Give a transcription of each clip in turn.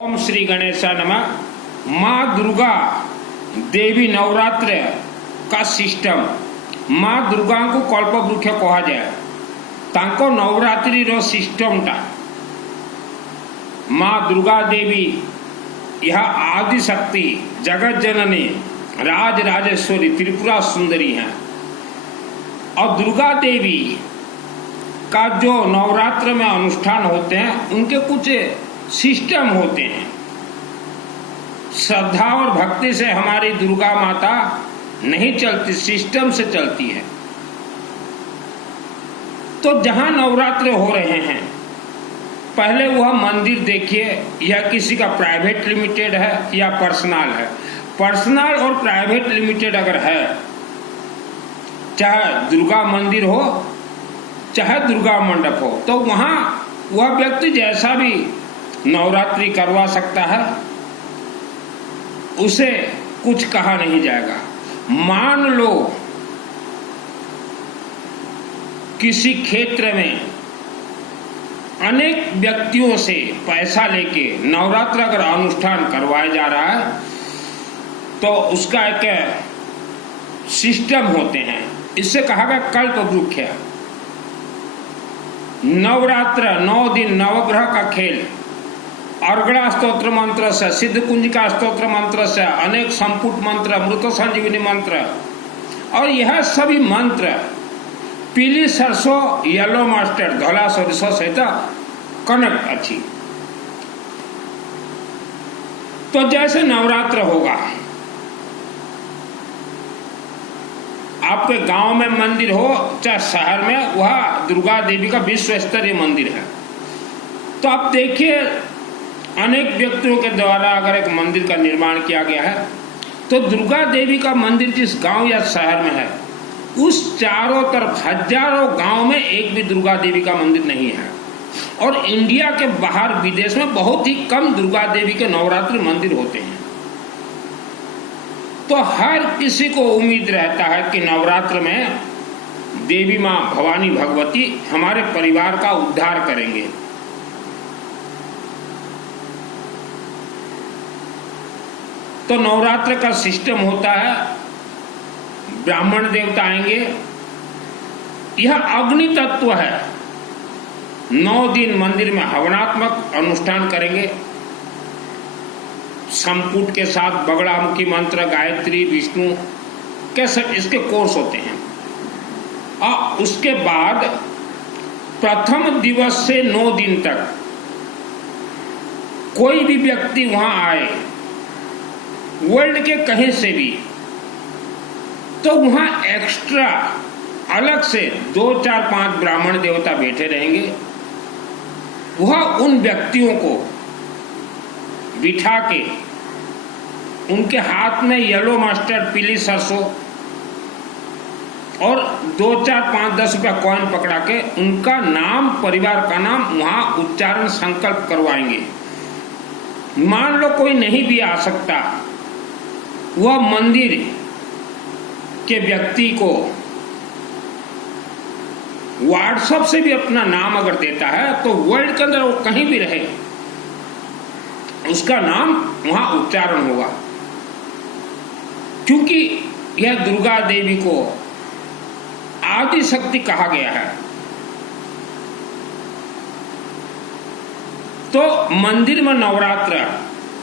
ओम श्री गणेशाय नमः। माँ दुर्गा देवी नवरात्र का सिस्टम माँ दुर्गा को कल्पवृक्ष कहा जाए तांको नवरात्रि रो सिस्टम टा माँ दुर्गा देवी यह आदि शक्ति जगत जननी राज राजेश्वरी त्रिपुरा सुंदरी है। और दुर्गा देवी का जो नवरात्र में अनुष्ठान होते हैं उनके कुछ सिस्टम होते हैं। श्रद्धा और भक्ति से हमारी दुर्गा माता नहीं चलती, सिस्टम से चलती है। तो जहां नवरात्र हो रहे हैं पहले वह मंदिर देखिए, या किसी का प्राइवेट लिमिटेड है या पर्सनल है। पर्सनल और प्राइवेट लिमिटेड अगर है, चाहे दुर्गा मंदिर हो चाहे दुर्गा मंडप हो, तो वहां वह व्यक्ति जैसा भी नवरात्रि करवा सकता है, उसे कुछ कहा नहीं जाएगा। मान लो किसी क्षेत्र में अनेक व्यक्तियों से पैसा लेके नवरात्र अगर अनुष्ठान करवाया जा रहा है तो उसका एक सिस्टम होते हैं। इससे कहा गया कल्पवृक्ष। नवरात्र 9 दिन नवग्रह का खेल, अर्गड़ा स्तोत्र मंत्र से, सिद्ध कुंजिका स्तोत्र मंत्र से, अनेक संपुट मंत्र, मृत संजीवनी मंत्र, और यह सभी मंत्र पीली सरसों, येलो मस्टर्ड, धोला सरसों सहित कनेक्ट अच्छी। तो जैसे नवरात्र होगा, आपके गांव में मंदिर हो चाहे शहर में, वह दुर्गा देवी का विश्व स्तरीय मंदिर है। तो आप देखिए अनेक व्यक्तियों के द्वारा अगर एक मंदिर का निर्माण किया गया है, तो दुर्गा देवी का मंदिर जिस गांव या शहर में है, उस चारों तरफ हजारों गांव में एक भी दुर्गा देवी का मंदिर नहीं है। और इंडिया के बाहर विदेश में बहुत ही कम दुर्गा देवी के नवरात्रि मंदिर होते हैं। तो हर किसी को उम्मीद रहता है कि नवरात्र में देवी माँ भवानी भगवती हमारे परिवार का उद्धार करेंगे। तो नवरात्र का सिस्टम होता है, ब्राह्मण देवता आएंगे, यह अग्नि तत्व है। 9 दिन मंदिर में हवनात्मक अनुष्ठान करेंगे, संपुट के साथ बगड़ामुखी मंत्र, गायत्री, विष्णु के सब इसके कोर्स होते हैं। और उसके बाद प्रथम दिवस से 9 दिन तक कोई भी व्यक्ति वहां आए वर्ल्ड के कहीं से भी, तो वहां एक्स्ट्रा अलग से 2, 4, 5 ब्राह्मण देवता बैठे रहेंगे। वह उन व्यक्तियों को बिठा के उनके हाथ में येलो मस्टर्ड, पीली सरसों और 2, 4, 5, 10 रुपया कॉइन पकड़ा के उनका नाम, परिवार का नाम वहां उच्चारण संकल्प करवाएंगे। मान लो कोई नहीं भी आ सकता, वह मंदिर के व्यक्ति को व्हाट्सएप से भी अपना नाम अगर देता है, तो वर्ल्ड के अंदर वो कहीं भी रहे उसका नाम वहां उच्चारण होगा। क्योंकि यह दुर्गा देवी को आदि शक्ति कहा गया है। तो मंदिर में नवरात्र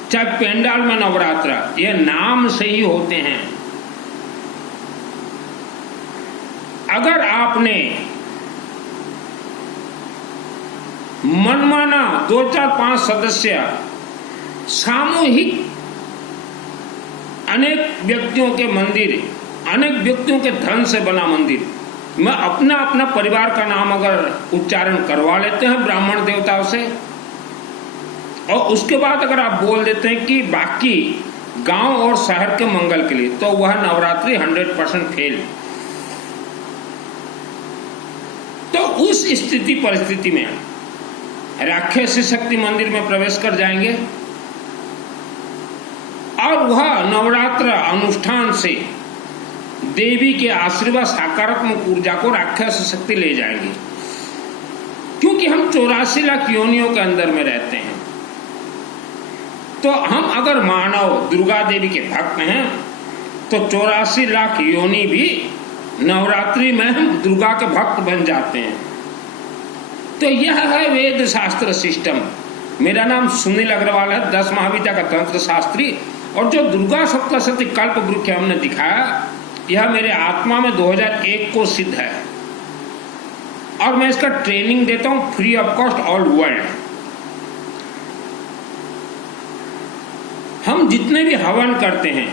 चाहे पेंडाल में नवरात्र, ये नाम से ही होते हैं। अगर आपने मनमाना 2, 4, 5 सदस्य सामूहिक अनेक व्यक्तियों के मंदिर, अनेक व्यक्तियों के धन से बना मंदिर में अपना अपना परिवार का नाम अगर उच्चारण करवा लेते हैं ब्राह्मण देवताओं से, और उसके बाद अगर आप बोल देते हैं कि बाकी गांव और शहर के मंगल के लिए, तो वह नवरात्रि 100% फेल। तो उस स्थिति परिस्थिति में राक्षसी शक्ति मंदिर में प्रवेश कर जाएंगे और वह नवरात्र अनुष्ठान से देवी के आशीर्वाद, सकारात्मक ऊर्जा को राक्षस शक्ति ले जाएंगे। क्योंकि हम 84 लाख योनियों के अंदर में रहते हैं, तो हम अगर मानव दुर्गा देवी के भक्त हैं तो 84 लाख योनि भी नवरात्रि में हम दुर्गा के भक्त बन जाते हैं। तो यह है वेद शास्त्र सिस्टम। मेरा नाम सुनील अग्रवाल है, 10 महाविद्या का तंत्र शास्त्री। और जो दुर्गा सप्तशती कल्प वृक्ष हमने दिखाया, यह मेरे आत्मा में 2001 को सिद्ध है और मैं इसका ट्रेनिंग देता हूं free of cost all world. हम जितने भी हवन करते हैं,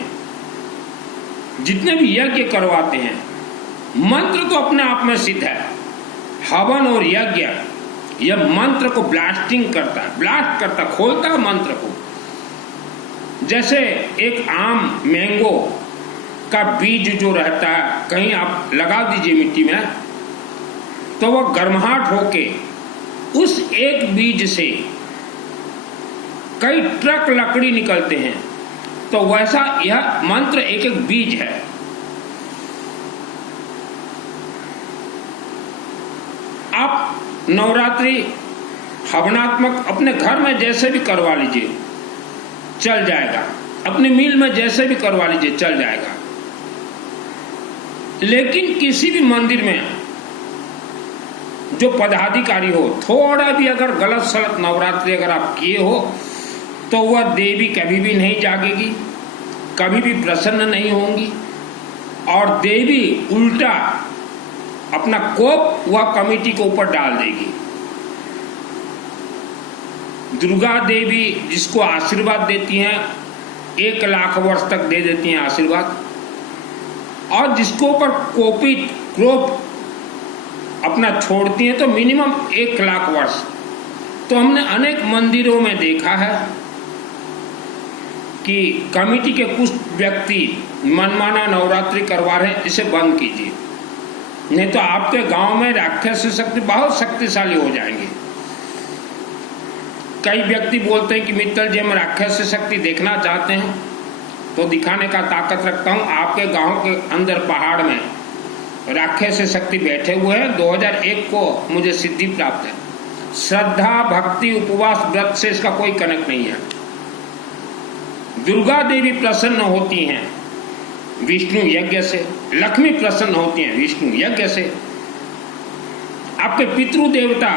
जितने भी यज्ञ करवाते हैं, मंत्र तो अपने आप में सिद्ध है। हवन और यज्ञ यह मंत्र को ब्लास्ट करता, खोलता है मंत्र को। जैसे एक आम मैंगो का बीज जो रहता है, कहीं आप लगा दीजिए मिट्टी में, तो वह गर्माहट होके उस एक बीज से कई ट्रक लकड़ी निकलते हैं। तो वैसा यह मंत्र एक एक बीज है। आप नवरात्रि हवनात्मक अपने घर में जैसे भी करवा लीजिए, चल जाएगा। अपने मिल में जैसे भी करवा लीजिए, चल जाएगा। लेकिन किसी भी मंदिर में जो पदाधिकारी हो, थोड़ा भी अगर गलत सलत नवरात्रि अगर आप किए हो, तो वह देवी कभी भी नहीं जागेगी, कभी भी प्रसन्न नहीं होंगी और देवी उल्टा अपना कोप वह कमेटी के ऊपर डाल देगी। दुर्गा देवी जिसको आशीर्वाद देती हैं, 1 लाख वर्ष तक दे देती हैं आशीर्वाद, और जिसको ऊपर कोपित क्रोध अपना छोड़ती हैं तो मिनिमम 1 लाख वर्ष। तो हमने अनेक मंदिरों में देखा है कि कमेटी के कुछ व्यक्ति मनमाना नवरात्रि करवा रहे हैं, इसे बंद कीजिए, नहीं तो आपके गांव में राक्षस शक्ति बहुत शक्तिशाली हो जाएंगे। कई व्यक्ति बोलते हैं कि मित्तल जी हम राक्षस शक्ति देखना चाहते हैं, तो दिखाने का ताकत रखता हूं। आपके गांव के अंदर पहाड़ में राक्षस शक्ति बैठे हुए हैं। 2001 को मुझे सिद्धि प्राप्त है। श्रद्धा, भक्ति, उपवास, व्रत से इसका कोई कनेक्ट नहीं है। दुर्गा देवी प्रसन्न होती हैं विष्णु यज्ञ से, लक्ष्मी प्रसन्न होती हैं विष्णु यज्ञ से। आपके पितृ देवता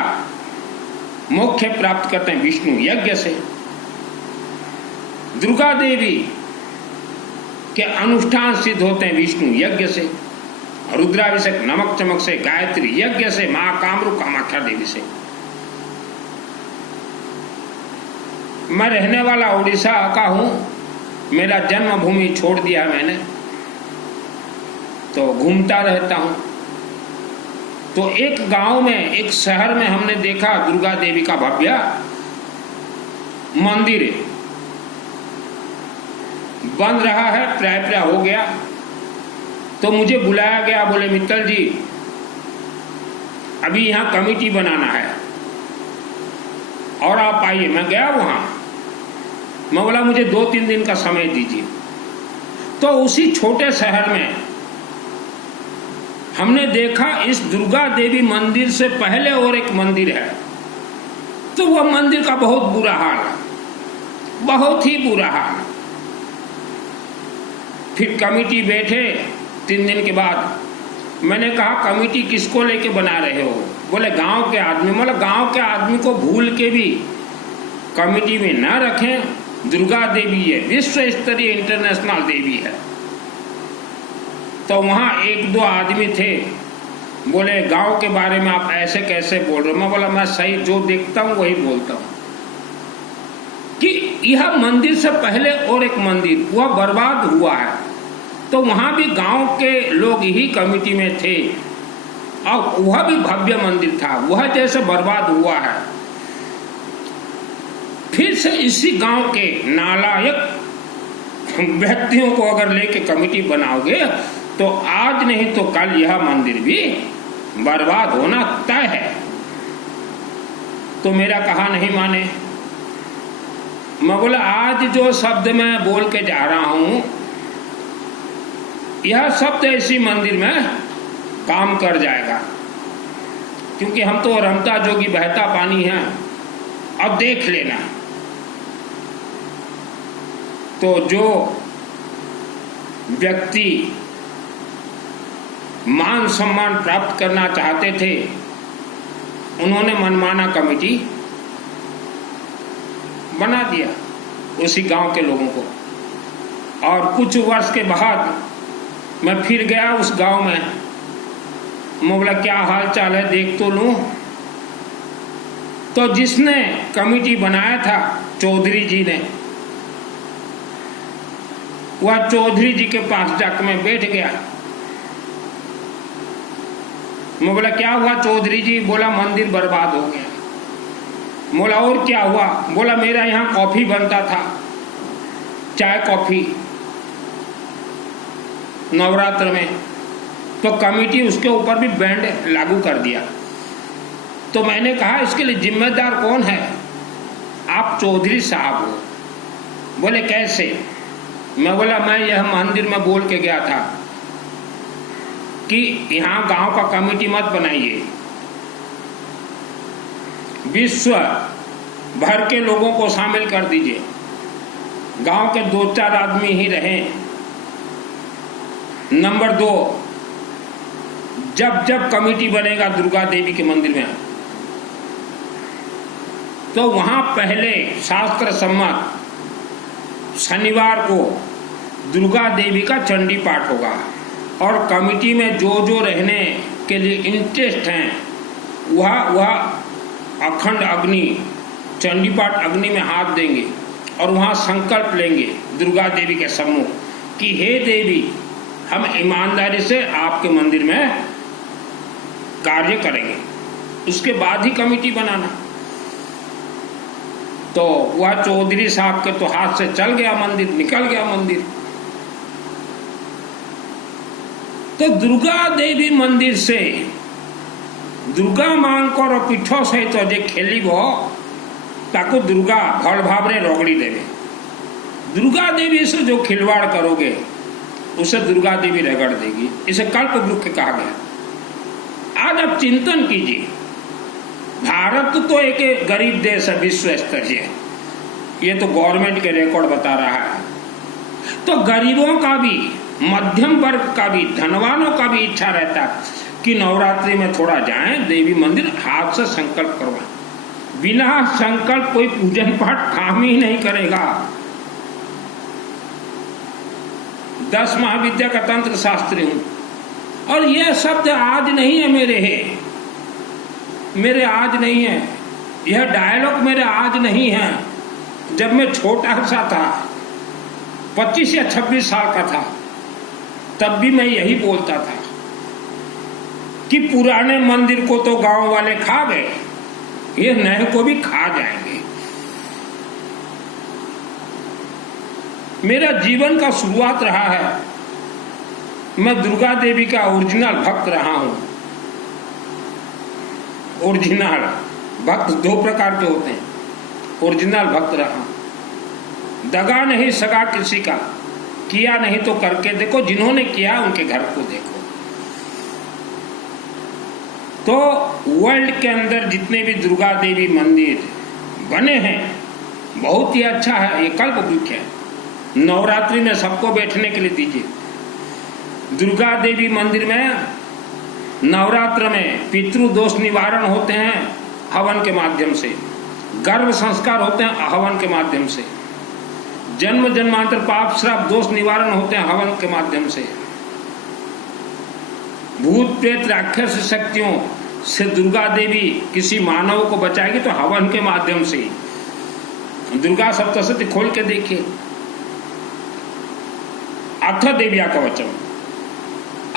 मोक्ष प्राप्त करते हैं विष्णु यज्ञ से। दुर्गा देवी के अनुष्ठान सिद्ध होते हैं विष्णु यज्ञ से। रुद्राभिषेक नमक चमक से, गायत्री यज्ञ से, मां कामरू कामाख्या देवी से। मैं रहने वाला उड़ीसा का हूं, मेरा जन्मभूमि छोड़ दिया मैंने, तो घूमता रहता हूं। तो एक गांव में, एक शहर में हमने देखा दुर्गा देवी का भव्य मंदिर बन रहा है, प्राय हो गया। तो मुझे बुलाया गया, बोले मित्तल जी अभी यहाँ कमेटी बनाना है और आप आइए। मैं गया वहां, मैं बोला मुझे 2-3 दिन का समय दीजिए। तो उसी छोटे शहर में हमने देखा इस दुर्गा देवी मंदिर से पहले और एक मंदिर है, तो वह मंदिर का बहुत बुरा हाल है, बहुत ही बुरा हाल। फिर कमेटी बैठे 3 दिन के बाद, मैंने कहा कमेटी किसको लेके बना रहे हो? बोले गांव के आदमी। मतलब गांव के आदमी को भूल के भी कमेटी में ना रखें। दुर्गा देवी है, विश्व स्तरीय इंटरनेशनल देवी है। तो वहां 1-2 आदमी थे, बोले गांव के बारे में आप ऐसे कैसे बोल रहे हो? मैं बोला मैं सही जो देखता हूं वही बोलता हूं कि यह मंदिर से पहले और एक मंदिर वह बर्बाद हुआ है, तो वहां भी गांव के लोग ही कमेटी में थे और वह भी भव्य मंदिर था, वह जैसे बर्बाद हुआ है। फिर से इसी गांव के नालायक व्यक्तियों को अगर लेके कमेटी बनाओगे तो आज नहीं तो कल यह मंदिर भी बर्बाद होना तय है। तो मेरा कहा नहीं माने। मैं बोला आज जो शब्द मैं बोल के जा रहा हूं, यह शब्द इसी मंदिर में काम कर जाएगा, क्योंकि हम तो रमता जोगी बहता पानी है। अब देख लेना। तो जो व्यक्ति मान सम्मान प्राप्त करना चाहते थे उन्होंने मनमाना कमेटी बना दिया उसी गांव के लोगों को। और कुछ वर्ष के बाद मैं फिर गया उस गांव में। मैं बोला क्या हाल चाल है, देख तो लूं। तो जिसने कमेटी बनाया था चौधरी जी ने, वह चौधरी जी के पास जाकर मैं बैठ गया। मैं बोला क्या हुआ चौधरी जी? बोला मंदिर बर्बाद हो गया। बोला और क्या हुआ? बोला मेरा यहाँ कॉफी बनता था, चाय कॉफी, नवरात्र में, तो कमेटी उसके ऊपर भी बैंड लागू कर दिया। तो मैंने कहा इसके लिए जिम्मेदार कौन है? आप चौधरी साहब हो। बोले कैसे? मैं बोला मैं यह मंदिर में बोल के गया था कि यहाँ गांव का कमेटी मत बनाइए, विश्व भर के लोगों को शामिल कर दीजिए, गांव के 2-4 आदमी ही रहें। नंबर 2, जब जब कमेटी बनेगा दुर्गा देवी के मंदिर में, तो वहां पहले शास्त्र सम्मत शनिवार को दुर्गा देवी का चंडी पाठ होगा। और कमेटी में जो रहने के लिए इंटरेस्ट हैं वह अखंड अग्नि, चंडी पाठ अग्नि में हाथ देंगे और वहां संकल्प लेंगे दुर्गा देवी के सम्मुख कि हे देवी, हम ईमानदारी से आपके मंदिर में कार्य करेंगे, उसके बाद ही कमेटी बनाना। तो वह चौधरी साहब के तो हाथ से चल गया मंदिर, निकल गया मंदिर। तो दुर्गा देवी मंदिर से दुर्गा मांकर पीठ सहित जे खेलिब ताको दुर्गा भल भावरे रगड़ी देवे। दुर्गा देवी से जो खिलवाड़ करोगे उसे दुर्गा देवी रगड़ देगी। इसे कल्प वृक्ष कहा गया। आज आप चिंतन कीजिए, भारत तो एक गरीब देश है विश्व स्तरीय, ये तो गवर्नमेंट के रिकॉर्ड बता रहा है। तो गरीबों का भी, मध्यम वर्ग का भी, धनवानों का भी इच्छा रहता है कि नवरात्रि में थोड़ा जाएं देवी मंदिर, हाथ से संकल्प करवाएं। बिना संकल्प कोई पूजन पाठ काम ही नहीं करेगा। 10 महाविद्या का तंत्र शास्त्री हूं और यह शब्द आज नहीं है मेरे आज नहीं है, यह डायलॉग मेरे आज नहीं है। जब मैं छोटा सा था, 25 या 26 साल का था, तब भी मैं यही बोलता था कि पुराने मंदिर को तो गांव वाले खा गए, ये नए को भी खा जाएंगे। मेरा जीवन का शुरुआत रहा है, मैं दुर्गा देवी का ओरिजिनल भक्त रहा हूं। ओरिजिनल भक्त 2 प्रकार के होते हैं, ओरिजिनल भक्त रहा, दगा नहीं सगा किसी का, किया नहीं तो करके देखो, जिन्होंने किया उनके घर को देखो। तो वर्ल्ड के अंदर जितने भी दुर्गा देवी मंदिर बने हैं बहुत ही अच्छा है, ये कल्प वृक्ष है। नवरात्रि में सबको बैठने के लिए दीजिए। दुर्गा देवी मंदिर में नवरात्र में पितृदोष निवारण होते हैं हवन के माध्यम से, गर्भ संस्कार होते हैं हवन के माध्यम से, जन्म जन्मांतर पाप श्राप दोष निवारण होते हैं हवन के माध्यम से, भूत प्रेत राक्षस शक्तियों से दुर्गा देवी किसी मानव को बचाएगी तो हवन के माध्यम से। दुर्गा सप्तशती खोल के देखिए। अथ देविया का वचन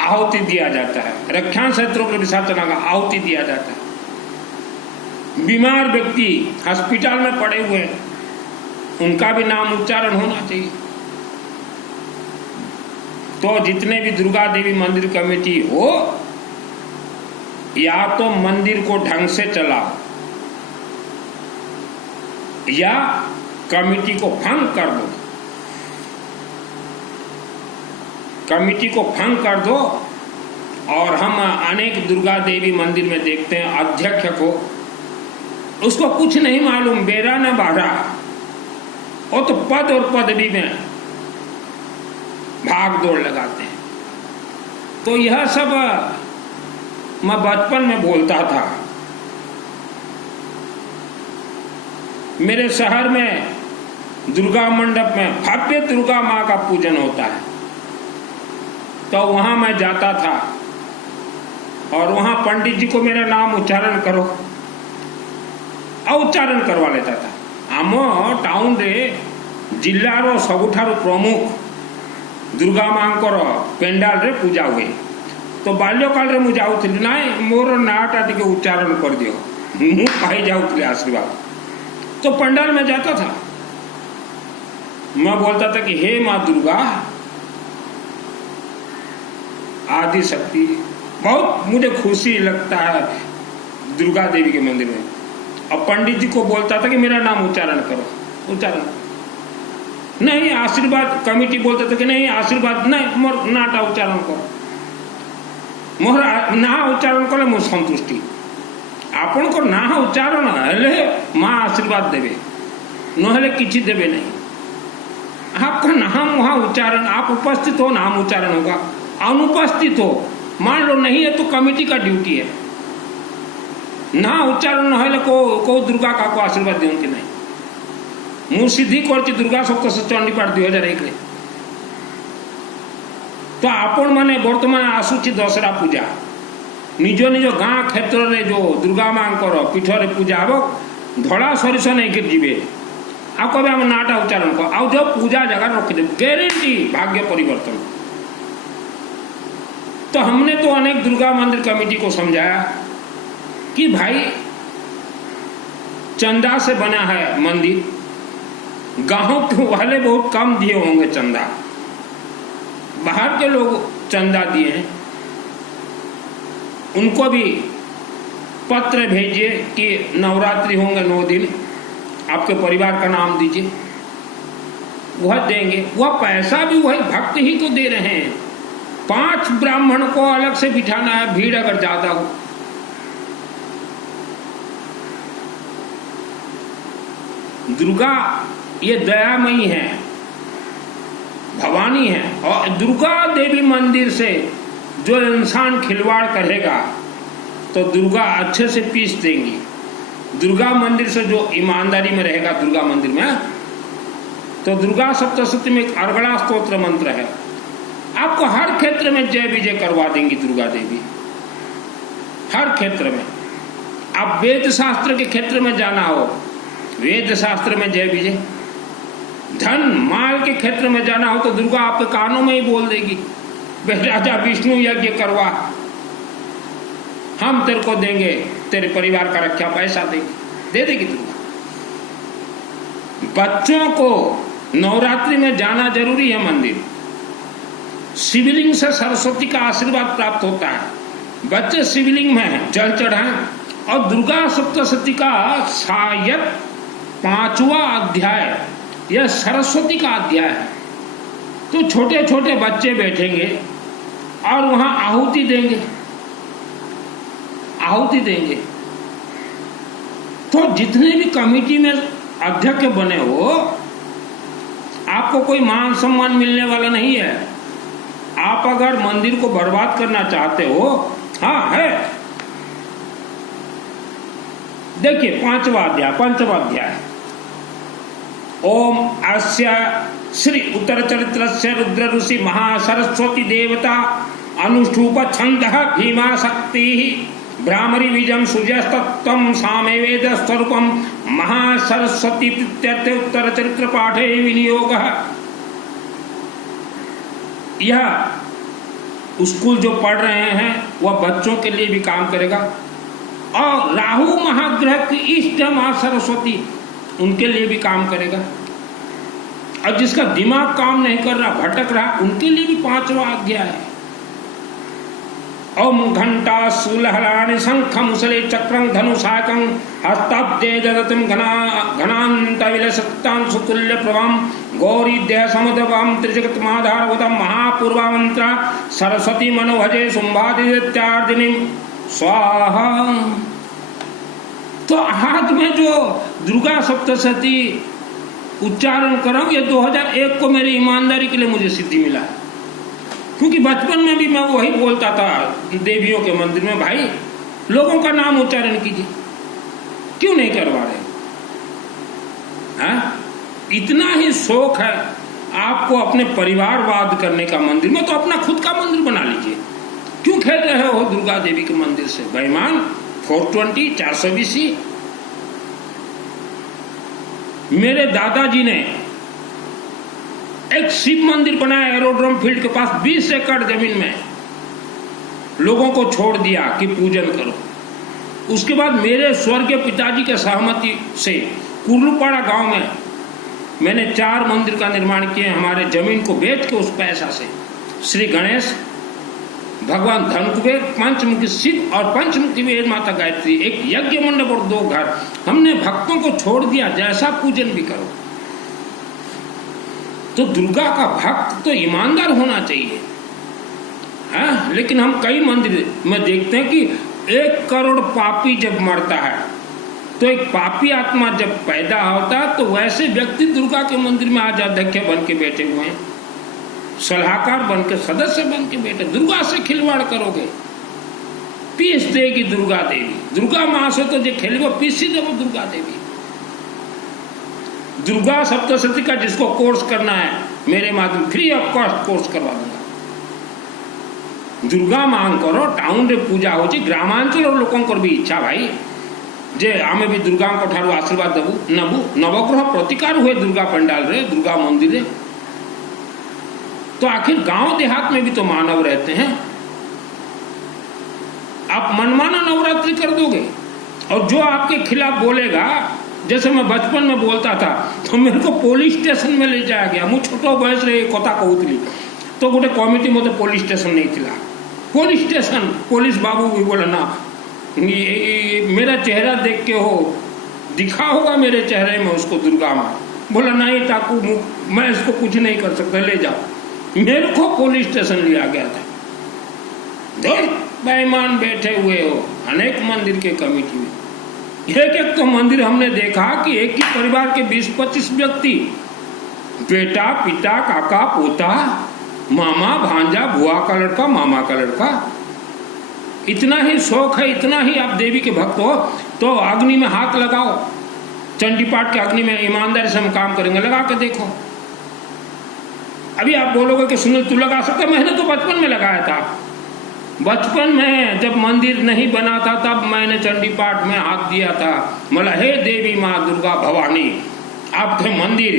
आहुति दिया जाता है, रक्षांश शत्रुओं के विसर्जन का आहुति दिया जाता है। बीमार व्यक्ति हॉस्पिटल में पड़े हुए उनका भी नाम उच्चारण होना चाहिए। तो जितने भी दुर्गा देवी मंदिर कमेटी हो, या तो मंदिर को ढंग से चलाओ या कमेटी को भंग कर दो। कमेटी को भंग कर दो। और हम अनेक दुर्गा देवी मंदिर में देखते हैं अध्यक्ष को उसको कुछ नहीं मालूम, बेरा न बारा, वो तो पद और पदवी में भाग दौड़ लगाते हैं। तो यह सब मैं बचपन में बोलता था। मेरे शहर में दुर्गा मंडप में भव्य दुर्गा माँ का पूजन होता है, तो वहां मैं जाता था और वहां पंडित जी को मेरा नाम उच्चारण करो उच्चारण करवा लेता था। आम टाउन रे जिल्लार सबुठारु प्रमुख दुर्गा मांकर पेंडाल रे पूजा हुए। तो बाल्यकाल रे मु जाउथि ना मोर नाटा टिके उच्चारण कर दियो, मु पाई जाउथि आशीर्वाद। तो पंडाल में जाता था, मैं बोलता था कि हे माँ दुर्गा आदि शक्ति। बहुत मुझे खुशी लगता है दुर्गा देवी के मंदिर में। और पंडित जी को बोलता था कि मेरा नाम उच्चारण करो, उच्चारण नहीं, आशीर्वाद कमेटी बोलता था कि नहीं आशीर्वाद नहीं, मोर नाटा उच्चारण करो, मोर ना उच्चारण कले मोर संतुष्टि। आपण को ना उच्चारण हेले माँ आशीर्वाद देवे, नहले किछि देवे नहीं। आपका नाम वहां उच्चारण, आप उपस्थित हो नाम उच्चारण होगा, अनुपस्थित हो मान लो नहीं है तो कमेटी का ड्यूटी है। ना उच्चारण नहले को दुर्गा का को आशीर्वाद दियंती नहीं। मु सिद्धि करछि दुर्गा सप्तशती चंडीपाठ 2001 रे। तो आपण माने वर्तमान आसुची दशहरा पूजा निज निज गाँ क्षेत्र में जो दुर्गा माँ पीठ रे पूजा हम धड़ा सरिष नहीं कर जीवे आ कहे आम नाटा उच्चारण कर आ जो पूजा जगह रखिदे गारंटी भाग्य परिवर्तन। तो हमने तो अनेक दुर्गा मंदिर कमेटी को समझाया कि भाई चंदा से बना है मंदिर, गांव के वाले बहुत कम दिए होंगे चंदा, बाहर के लोग चंदा दिए हैं, उनको भी पत्र भेजिए कि नवरात्रि होंगे 9 दिन, आपके परिवार का नाम दीजिए, वह देंगे। वह पैसा भी वही भक्त ही तो दे रहे हैं। 5 ब्राह्मण को अलग से बिठाना है, भीड़ अगर ज्यादा हो। दुर्गा ये दयामयी है, भवानी है, और दुर्गा देवी मंदिर से जो इंसान खिलवाड़ करेगा तो दुर्गा अच्छे से पीस देंगी। दुर्गा मंदिर से जो ईमानदारी में रहेगा दुर्गा मंदिर में, तो दुर्गा सप्तशती में एक अर्गड़ा स्तोत्र मंत्र है, आपको हर क्षेत्र में जय विजय करवा देंगी दुर्गा देवी, हर क्षेत्र में। आप वेद शास्त्र के क्षेत्र में जाना हो, वेद शास्त्र में जय विजय, धन माल के क्षेत्र में जाना हो तो दुर्गा आपके कानों में ही बोल देगी, राजा विष्णु यज्ञ करवा, हम तेरे को देंगे, तेरे परिवार का रक्षा पैसा देंगे, दे देगी दुर्गा। बच्चों को नवरात्रि में जाना जरूरी है मंदिर। शिवलिंग से सरस्वती का आशीर्वाद प्राप्त होता है। बच्चे शिवलिंग में जल चढ़ाएं। और दुर्गा सप्तशती का शायद 5वां अध्याय यह सरस्वती का अध्याय है। तो छोटे छोटे बच्चे बैठेंगे और वहां आहुति देंगे, आहुति देंगे। तो जितने भी कमेटी में अध्यक्ष बने हो, आपको कोई मान सम्मान मिलने वाला नहीं है। आप अगर मंदिर को बर्बाद करना चाहते हो, हाँ है, देखिए 5वां अध्याय, ओम अस्य श्री उत्तर चरित्रस्य रुद्र ऋषि महासरस्वती देवता अनुष्ठूप छंदः भीमा शक्ति भ्रामरी बीजम सूर्यस्तत्वं सामे वेद स्वरूपम महासरस्वती प्रत्यर्थ उत्तर चरित्र पाठे विनियोगः। यह स्कूल जो पढ़ रहे हैं वह बच्चों के लिए भी काम करेगा, और राहु महाग्रह की इष्ट मां सरस्वती उनके लिए भी काम करेगा, और जिसका दिमाग काम नहीं कर रहा, भटक रहा, उनके लिए भी 5वां अध्याय है। ओम घंटा शूलहलानि शंख मुसले चक्रं धनुषाकं हस्ताब्दे ददतिं घनान्त विलसत्तां सुतुल्य प्रभं गौरी देह समुद्रवं त्रिजगत माधारभूतं महापूर्वा मंत्र सरस्वती मनोभजे शुंभादित्यार्दिनीं स्वाहा। तो आज में जो दुर्गा सप्तशती उच्चारण कर रहा हूं, ये 2001 को मेरी ईमानदारी के लिए मुझे सिद्धि मिला है। क्योंकि बचपन में भी मैं वही बोलता था देवियों के मंदिर में, भाई लोगों का नाम उच्चारण कीजिए, क्यों नहीं करवा रहे? हाँ, इतना ही शौक है आपको अपने परिवारवाद करने का मंदिर में, तो अपना खुद का मंदिर बना लीजिए। क्यों खेल रहे हो दुर्गा देवी के मंदिर से? बेईमान। 420 420। मेरे दादाजी ने एक शिव मंदिर बनाया एरोड्रोम फील्ड के पास, 20 एकड़ जमीन में लोगों को छोड़ दिया कि पूजन करो। उसके बाद मेरे स्वर्गीय पिताजी के सहमति से कुर्लुपाड़ा गांव में मैंने 4 मंदिर का निर्माण किए। हमारे जमीन को बेच के उस पैसा से श्री गणेश, भगवान धनकुबेर, पंचमुखी शिव और पंचमुखी वेद माता गायत्री, एक यज्ञ मंडप और 2 घर हमने भक्तों को छोड़ दिया, जैसा पूजन भी करो। तो दुर्गा का भक्त तो ईमानदार होना चाहिए। हाँ, लेकिन हम कई मंदिर में देखते हैं कि 1 करोड़ पापी जब मरता है तो एक पापी आत्मा जब पैदा होता है तो वैसे व्यक्ति दुर्गा के मंदिर में आज अध्यक्ष बन के बैठे हुए हैं, सलाहकार बन के, सदस्य बन के बैठे। दुर्गा से खिलवाड़ करोगे, पीस देगी दुर्गा देवी। दुर्गा मां से तो जो खेलोगे पीसी देवो दुर्गा देवी। दुर्गा सप्तशती का जिसको कोर्स करना है मेरे माध्यम फ्री ऑफ कॉस्ट कोर्स करवा दूंगा। दुर्गा मांग करो, टाउन रे पूजा हो, ग्रामांचल और लोगों को भी इच्छा भाई जे आमे भी दुर्गा को ठारू आशीर्वाद देबू नबू। नवग्रह प्रतिकार हुए दुर्गा पंडाल रे, दुर्गा मंदिर रे, तो आखिर गांव देहात में भी तो मानव रहते हैं। आप मनमाना नवरात्रि कर दोगे और जो आपके खिलाफ बोलेगा, जैसे मैं बचपन में बोलता था तो मेरे को पुलिस स्टेशन में ले जाया गया। मुझे छोटो बयस रे कथा कहूली तो गोटे कमिटी मत पुलिस स्टेशन नहीं थिला। पुलिस स्टेशन पुलिस बाबू भी बोला ना, ये मेरा चेहरा देख के हो दिखा होगा मेरे चेहरे में उसको दुर्गा माँ। बोला नहीं ताकू मैं इसको कुछ नहीं कर सकता, ले जाओ। मेरे को पुलिस स्टेशन लिया गया था। बेईमान बैठे हुए हो अनेक मंदिर के कमेटी में। एक तो मंदिर हमने देखा कि एक ही परिवार के 20-25 व्यक्ति, बेटा, पिता, काका, पोता, मामा, भांजा, बुआ का लड़का, मामा का लड़का, इतना ही शौक है, इतना ही आप देवी के भक्त हो तो अग्नि में हाथ लगाओ। चंडी पाठ के अग्नि में ईमानदारी से हम काम करेंगे, लगा के देखो। अभी आप बोलोगे कि सुनील तू लगा सकता, मैंने तो बचपन में लगाया था। बचपन में जब मंदिर नहीं बना था तब मैंने चंडी पाठ में हाथ दिया था। बोला हे देवी माँ दुर्गा भवानी, आपके मंदिर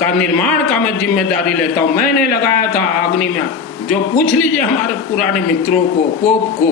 का निर्माण का मैं जिम्मेदारी लेता हूँ। मैंने लगाया था अग्नि में। जो पूछ लीजिए हमारे पुराने मित्रों को, पोप को,